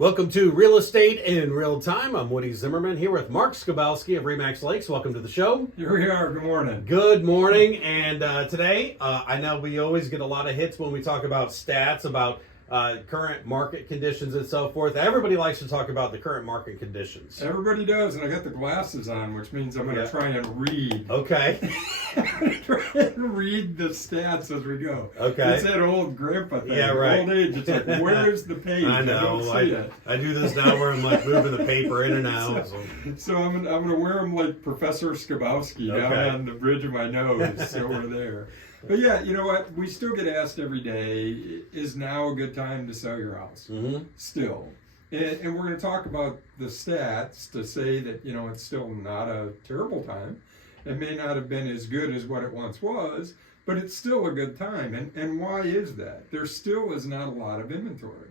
Welcome to Real Estate in Real Time. I'm Woody Zimmerman here with Mark Skabowski of Remax Lakes. Welcome to the show. Here we are. Good morning. Good morning. And today, I know we always get a lot of hits when we talk about stats, about current market conditions and so forth. Everybody likes to talk about the current market conditions. Everybody does, and I got the glasses on, which means I'm going to try and read. Okay. I'm going to try and read the stats as we go. Okay. It's that old grandpa thing. Yeah, right. Old age. It's like, where is the page? I know. I don't see it. I do this now where I'm like moving the paper in and out. So I'm going to wear them like Professor Skabowski down on the bridge of my nose, so we're there. But yeah, you know what? We still get asked every day, is now a good time to sell your house? Mm-hmm. Still. And we're going to talk about the stats to say that, you know, it's still not a terrible time. It may not have been as good as what it once was, but it's still a good time. And why is that? There still is not a lot of inventory,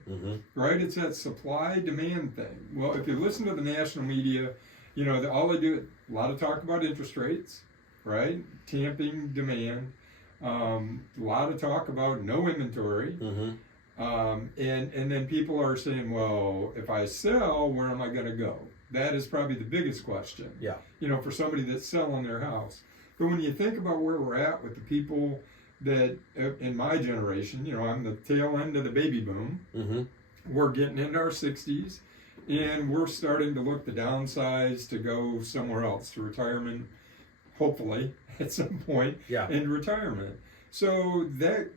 right? It's that supply-demand thing. Well, if you listen to the national media, you know, all they do, a lot of talk about interest rates, right? Tamping demand. A lot of talk about no inventory. And then people are saying, well, if I sell, where am I going to go? That is probably the biggest question. Yeah. You know, for somebody that's selling their house. But when you think about where we're at with the people that, in my generation, you know, I'm the tail end of the baby boom. We're getting into our 60s, and we're starting to look to downsize to go somewhere else, to retirement, hopefully, at some point, in retirement. So that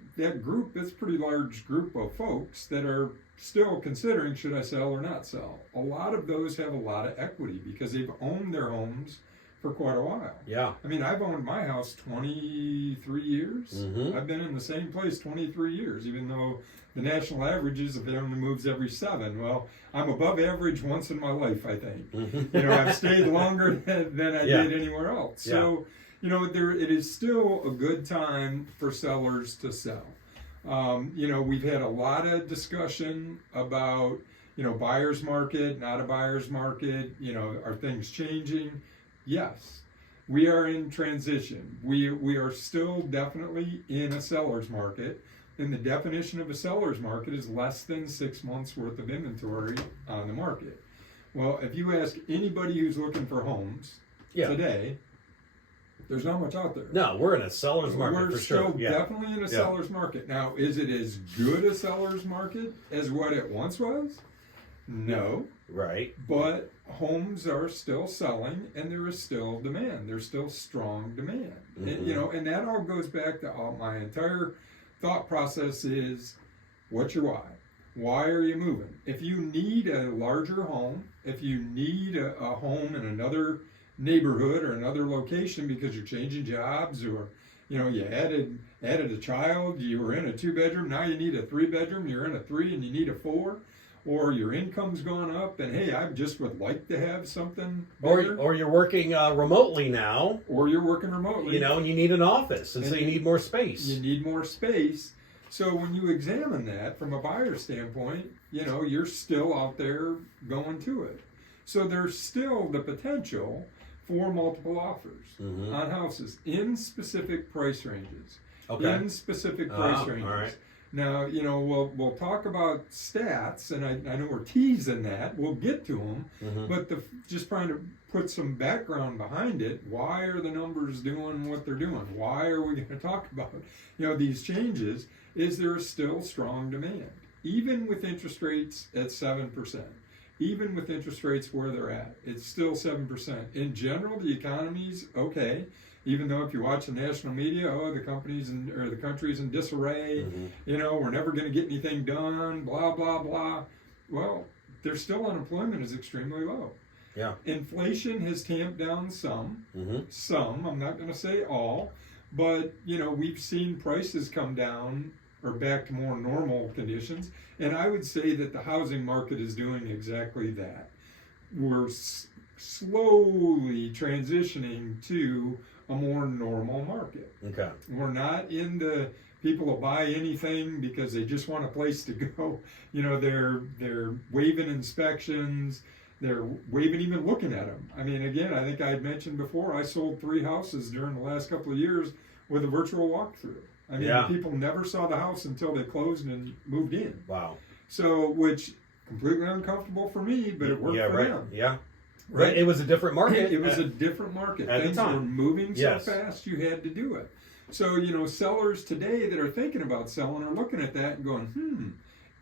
group, that's a pretty large group of folks that are still considering, should I sell or not sell? A lot of those have a lot of equity because they've owned their homes for quite a while. Yeah. I mean, I've owned my house 23 years. I've been in the same place 23 years, even though the national average is if it only moves every 7. Well, I'm above average once in my life, I think. You know, I've stayed longer than I did anywhere else. So, you know, it is still a good time for sellers to sell. You know, we've had a lot of discussion about, you know, buyer's market, not a buyer's market. You know, are things changing? Yes, we are in transition. We are still definitely in a seller's market. And the definition of a seller's market is less than 6 months worth of inventory on the market. Well, if you ask anybody who's looking for homes today, there's not much out there. No, we're in a seller's market for sure. We're still definitely in a seller's market. Now, is it as good a seller's market as what it once was? No. Right. But homes are still selling, and there is still demand. There's still strong demand. And, you know, and that all goes back to my entire thought process is, what's your why? Why are you moving? If you need a larger home, if you need a home in another neighborhood or another location because you're changing jobs, or you know, you added a child, you were in a 2-bedroom, now you need a 3-bedroom, you're in a 3 and you need a 4, or your income's gone up and hey, I just would like to have something bigger. Or you're working remotely now, or you're working remotely, you know, and you need an office, and so you need more space. You need more space. So when you examine that from a buyer standpoint, you know, you're still out there going to it. So there's still the potential for multiple offers on houses in specific price ranges. In specific price ranges. All right. Now, you know, we'll talk about stats, and I know we're teasing that. We'll get to them, but just trying to put some background behind it. Why are the numbers doing what they're doing? Why are we going to talk about, you know, these changes? Is there still strong demand, even with interest rates at 7%? Even with interest rates where they're at, it's still 7%. In general, the economy's okay. Even though if you watch the national media, the country's in disarray, you know, we're never going to get anything done, blah, blah, blah. Well, there's still unemployment is extremely low. Yeah. Inflation has tamped down some, I'm not going to say all, but, you know, we've seen prices come down or back to more normal conditions. And I would say that the housing market is doing exactly that. We're slowly transitioning to a more normal market. Okay. We're not in the people will buy anything because they just want a place to go. You know, they're waiving inspections. They're waiving even looking at them. I mean, again, I think I had mentioned before, I sold 3 houses during the last couple of years with a virtual walkthrough. I mean, people never saw the house until they closed and moved in. Wow. So, which completely uncomfortable for me, but it worked Yeah, for right. them. Yeah. Right. It was a different market. It was a different market. at the Things time. were moving so Yes. fast, you had to do it. So, sellers today that are thinking about selling are looking at that and going,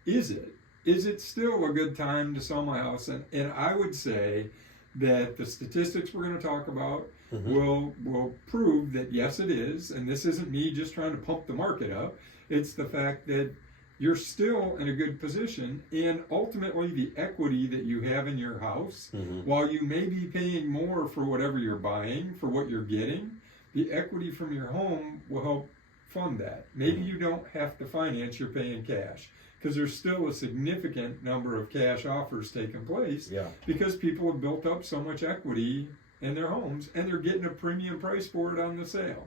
is it? Is it still a good time to sell my house? And I would say that the statistics we're going to talk about will prove that yes, it is. And this isn't me just trying to pump the market up. It's the fact that you're still in a good position, and ultimately the equity that you have in your house, while you may be paying more for whatever you're buying, for what you're getting, the equity from your home will help fund that. Maybe you don't have to finance, you're paying cash, because there's still a significant number of cash offers taking place because people have built up so much equity in their homes, and they're getting a premium price for it on the sale.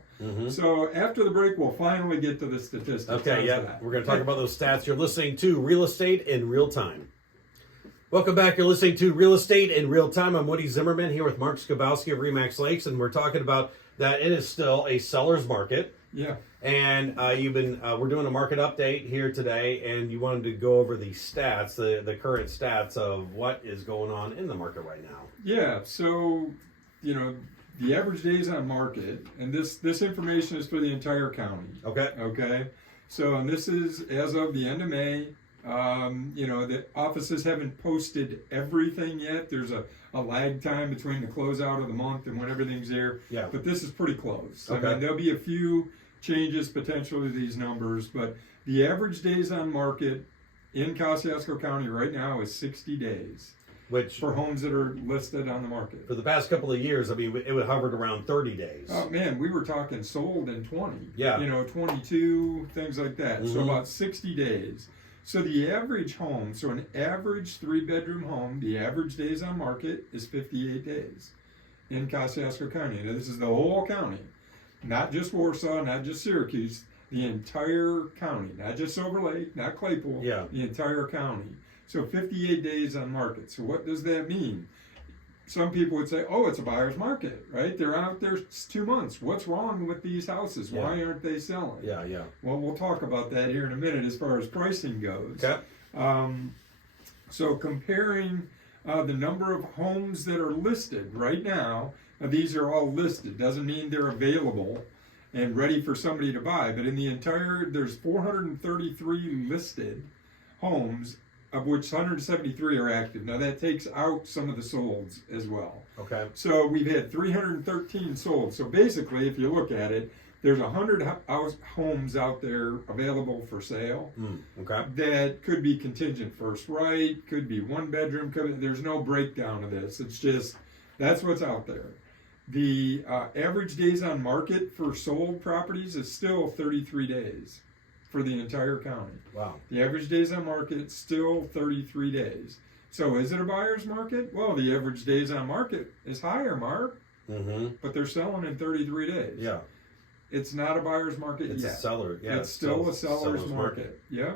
So after the break, we'll finally get to the statistics. Okay, we're going to talk about those stats. You're listening to Real Estate in Real Time. Welcome back. You're listening to Real Estate in Real Time. I'm Woody Zimmerman here with Mark Skabowski of Remax Lakes, and we're talking about that it is still a seller's market. Yeah. And we're doing a market update here today, and you wanted to go over the stats, the current stats of what is going on in the market right now. Yeah, so, the average days on market, and this information is for the entire county. Okay. So, and this is as of the end of May. The offices haven't posted everything yet. There's a lag time between the closeout of the month and when everything's there. Yeah. But this is pretty close. Okay. I mean, there'll be a few changes potentially to these numbers, but the average days on market in Kosciusko County right now is 60 days. Which, for homes that are listed on the market. For the past couple of years, I mean, it would hovered around 30 days. Oh man, we were talking sold in 20. Yeah. 22, things like that. So about 60 days. So the average home, so an average 3-bedroom home, the average days on market is 58 days in Kosciusko County. Now this is the whole county, not just Warsaw, not just Syracuse, the entire county, not just Silver Lake, not Claypool, the entire county. So 58 days on market. So what does that mean? Some people would say, oh, it's a buyer's market, right? They're out there 2 months. What's wrong with these houses? Why aren't they selling? Yeah. Well, we'll talk about that here in a minute as far as pricing goes. Okay. So comparing the number of homes that are listed right now, these are all listed. Doesn't mean they're available and ready for somebody to buy. But in the entire, there's 433 listed homes, of which 173 are active. Now that takes out some of the solds as well. Okay. So we've had 313 sold. So basically, if you look at it, there's 100 homes out there available for sale. Okay. That could be contingent first right, could be 1 bedroom. There's no breakdown of this. It's just, that's what's out there. The average days on market for sold properties is still 33 days. For the entire county. Wow. The average days on market, still 33 days. So is it a buyer's market? Well, the average days on market is higher, Mark. But they're selling in 33 days. Yeah. It's not a buyer's market yet. It's a seller. Yeah. It's still a seller's market. Yeah.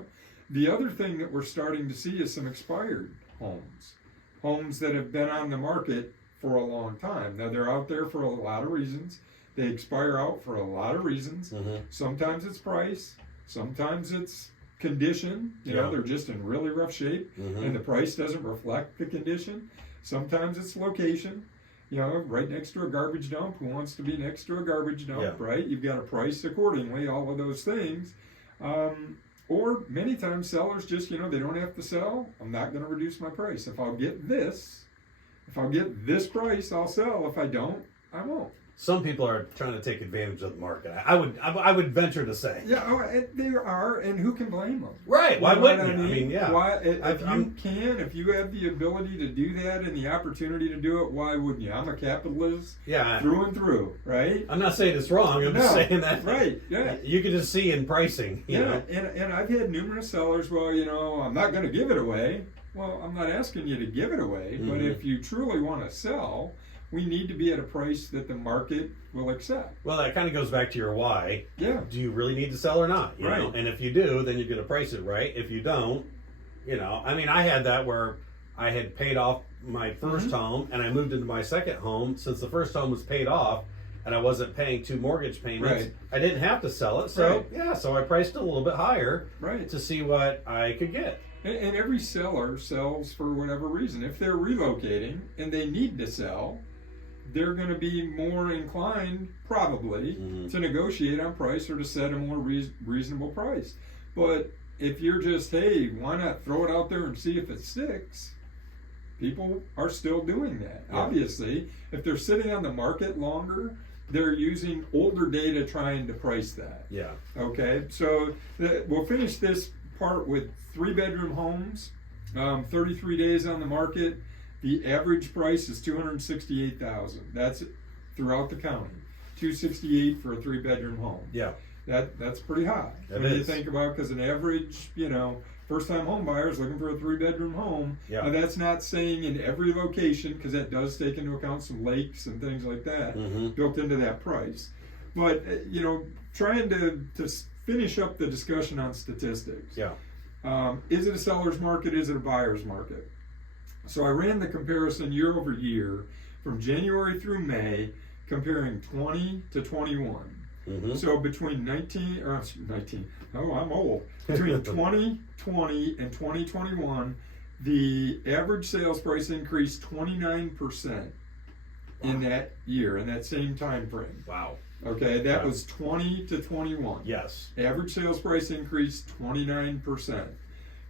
The other thing that we're starting to see is some expired homes. Homes that have been on the market for a long time. Now, they're out there for a lot of reasons. They expire out for a lot of reasons. Sometimes it's price. Sometimes it's condition, they're just in really rough shape and the price doesn't reflect the condition. Sometimes it's location, right next to a garbage dump. Who wants to be next to a garbage dump, right? You've got to price accordingly, all of those things. Or many times sellers just, they don't have to sell. I'm not going to reduce my price. If I'll get this price, I'll sell. If I don't, I won't. Some people are trying to take advantage of the market. I would venture to say. Yeah, they are, and who can blame them? Right? Why wouldn't you? I mean, yeah. Why, if you have the ability to do that and the opportunity to do it, why wouldn't you? I'm a capitalist, through and through, right? I'm not saying it's wrong. I'm just saying that, right? Yeah, you can just see in pricing. You know? And I've had numerous sellers. Well, I'm not going to give it away. Well, I'm not asking you to give it away, but if you truly want to sell, we need to be at a price that the market will accept. Well, that kind of goes back to your why. Yeah. Do you really need to sell or not? You know? And if you do, then you're going to price it right. If you don't, I mean, I had that where I had paid off my first home and I moved into my second home. Since the first home was paid off and I wasn't paying 2 mortgage payments, I didn't have to sell it. So, so I priced it a little bit higher to see what I could get. And every seller sells for whatever reason. If they're relocating and they need to sell, they're going to be more inclined, probably, to negotiate on price or to set a more reasonable price. But if you're just, hey, why not throw it out there and see if it sticks? People are still doing that. Yeah. Obviously, if they're sitting on the market longer, they're using older data trying to price that. Yeah. Okay, so we'll finish this part with 3-bedroom homes, 33 days on the market. The average price is $268,000. That's throughout the county. $268 for a 3-bedroom home. Yeah. That's pretty high. It when you is. think about, because an average, first-time home buyer is looking for a 3-bedroom home. Yeah. Now that's not saying in every location, because that does take into account some lakes and things like that built into that price. But trying to finish up the discussion on statistics. Yeah. Is it a seller's market? Is it a buyer's market? So I ran the comparison year over year from January through May, comparing 20 to 21. So between 19, I'm old. Between 2020 and 2021, the average sales price increased 29% in that year, in that same time frame. Wow. Okay, that was 20 to 21. Yes. Average sales price increased 29%.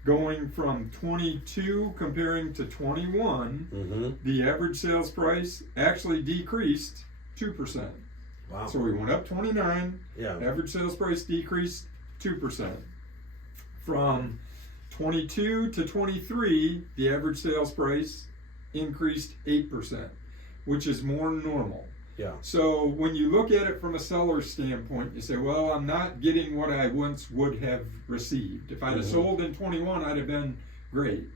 Going from 22 comparing to 21, the average sales price actually decreased 2%. Wow. So we went up 29, Yeah. average sales price decreased 2%. From 22 to 23, the average sales price increased 8%, which is more normal. Yeah. So when you look at it from a seller's standpoint, you say, well, I'm not getting what I once would have received. If I'd have sold in 21, I'd have been great.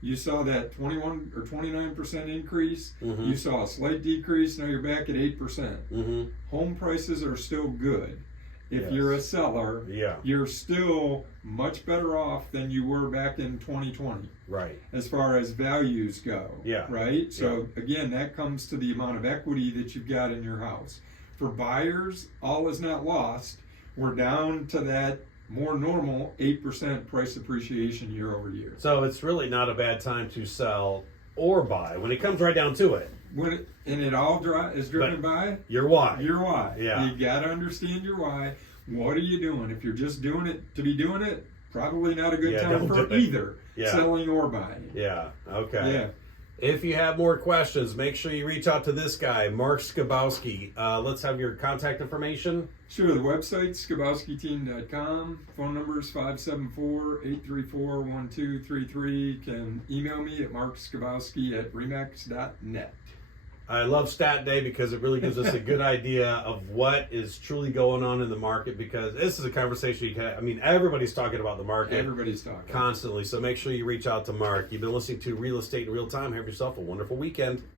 You saw that 21 or 29% increase. You saw a slight decrease. Now you're back at 8%. Home prices are still good. If you're a seller, you're still much better off than you were back in 2020. Right. As far as values go. Yeah. Right? So again, that comes to the amount of equity that you've got in your house. For buyers, all is not lost. We're down to that more normal 8% price appreciation year over year. So it's really not a bad time to sell or buy when it comes right down to it. And it all is driven by your why. Your why. Yeah. You got to understand your why. What are you doing? If you're just doing it to be doing it, probably not a good time for either selling or buying. Yeah. Okay. Yeah. If you have more questions, make sure you reach out to this guy, Mark Skabowski. Let's have your contact information. Sure. The website, skabowskiteam.com. Phone number is 574-834-1233. Can email me at markskabowski@remax.net. I love Stat Day because it really gives us a good idea of what is truly going on in the market, because this is a conversation you can have. I mean, everybody's talking about the market. Everybody's talking. Constantly. So make sure you reach out to Mark. You've been listening to Real Estate in Real Time. Have yourself a wonderful weekend.